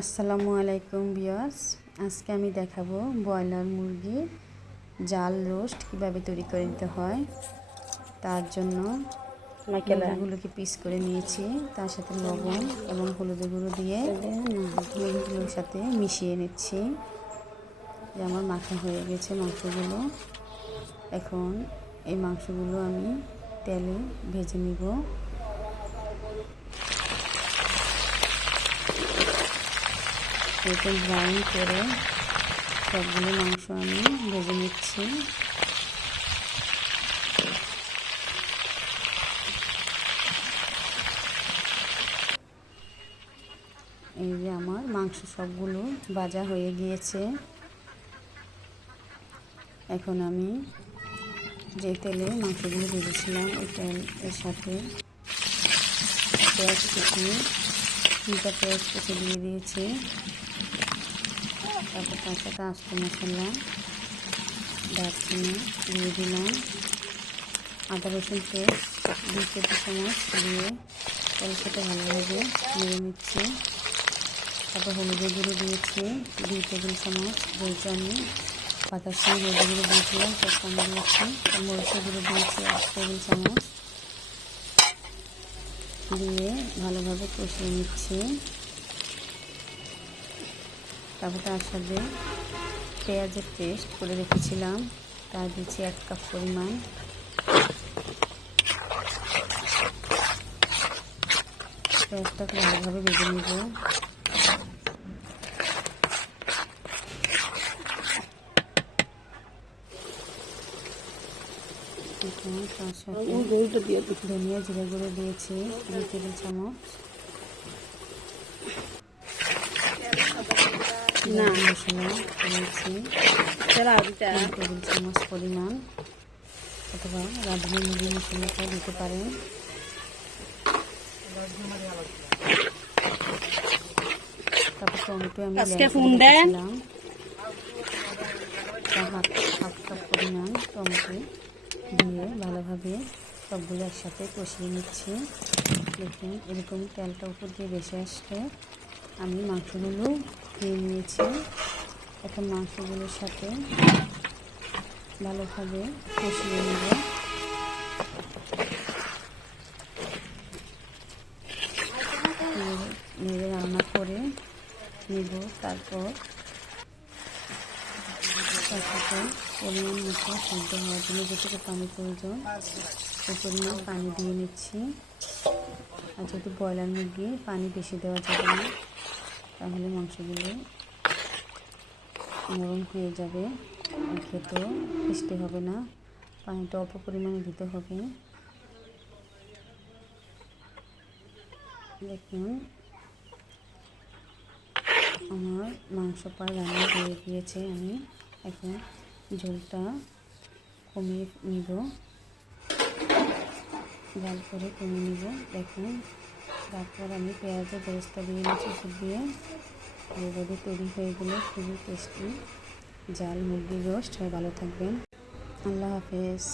আসসালামু আলাইকুম বিয়াস আজকে আমি দেখাবো ব্রয়লার মুরগি জাল রোস্ট কীভাবে তৈরি করে নিতে হয়। তার জন্য মুরগিগুলোকে পিস করে নিয়েছি। তার সাথে লবণ এবং হলুদের গুঁড়ো দিয়ে মুরগিগুলোর সাথে মিশিয়ে নিচ্ছি। যে আমার মাখা হয়ে গেছে মাংসগুলো। এখন এই মাংসগুলো আমি তেলে ভেজে নিব। এরকম ব্রাউন করে সবগুলো মাংস আমি ভেজে নিচ্ছি। এই যে আমার মাংস সবগুলো ভাজা হয়ে গিয়েছে। এখন আমি যে তেলে মাংসগুলো ভেজেছিলাম, ওই তেল এর সাথে পেঁয়াজ কুচি দুটা পেঁয়াজ কুচি দিয়ে দিয়েছি। তারপর তার সাথে আস্ত মশলা, দারচিনি দিয়ে দিলাম। আদা রসুন পেস্ট দিয়ে তেলের সাথে ভালোভাবে নিয়ে নিচ্ছি। তারপর হলুদের গুঁড়ো দিয়েছি, দুই টেবিল চামচ বলছি আমি পাতার সঙ্গে হলুদের গুঁড়ো দিয়েছিলাম সব কমে দিয়েছি। মরিচের গুঁড়ো দিয়েছি, এক টেবিল চামচ। দিয়ে ভালোভাবে কষিয়ে নিচ্ছি। তারপর তার সাথে পেঁয়াজের পেস্ট করে রেখেছিলাম। তার দিচ্ছি এক কাপ পরিমাণ। পেঁয়াজটাকে ভালোভাবে বেঁধে নেব। ধনিয়া জিরে গুঁড়ো দিয়েছি দুই টেবিল চামচ। না মশলা তিন টেবিল চামচ পরিমাণ। অথবা রাঁধুনি মুরগি মশলাটা দিতে পারেন। তারপর টমেটো আমি দিয়েছিলাম। হাফ হাফ কাপ পরিমাণ টমেটো দিয়ে ভালোভাবে সবগুলো একসাথে কষিয়ে নিচ্ছি। দেখুন এরকম তেলটা উপর দিয়ে বেশি আসলে আমি মাংসগুলো দিয়ে নিয়েছি এখন মাংসগুলোর সাথে ভালোভাবে কষিয়ে নেব। নেড়ে রান্না করে নেব, তারপর তার সাথে পরিমাণ মতো সিদ্ধ হওয়ার জন্য যেটুকু পানি প্রয়োজন, সেই পরিমাণ পানি দিয়ে নিচ্ছি। আর যেহেতু ব্রয়লার মুরগি, পানি বেশি দেওয়া যাবে না। তাহলে মাংসগুলো নরম হয়ে যাবে। খেতেও মিষ্টি হবে না। পানিটা অল্প পরিমাণে দিতে হবে। দেখুন, আমার মাংস প্রায় রান্না হয়ে গিয়েছে। আমি এখন ঝোলটা কমিয়ে নিব। জাল করে কমিয়ে নিব। দেখুন তারপর আমি পেঁয়াজের বেরেস্তা দিয়ে ওষুধ দিয়ে। এইভাবে তৈরি হয়ে গেলে খুবই টেস্টি জাল, মুরগির রোস্ট ভালো থাকবেন। আল্লাহ হাফেজ।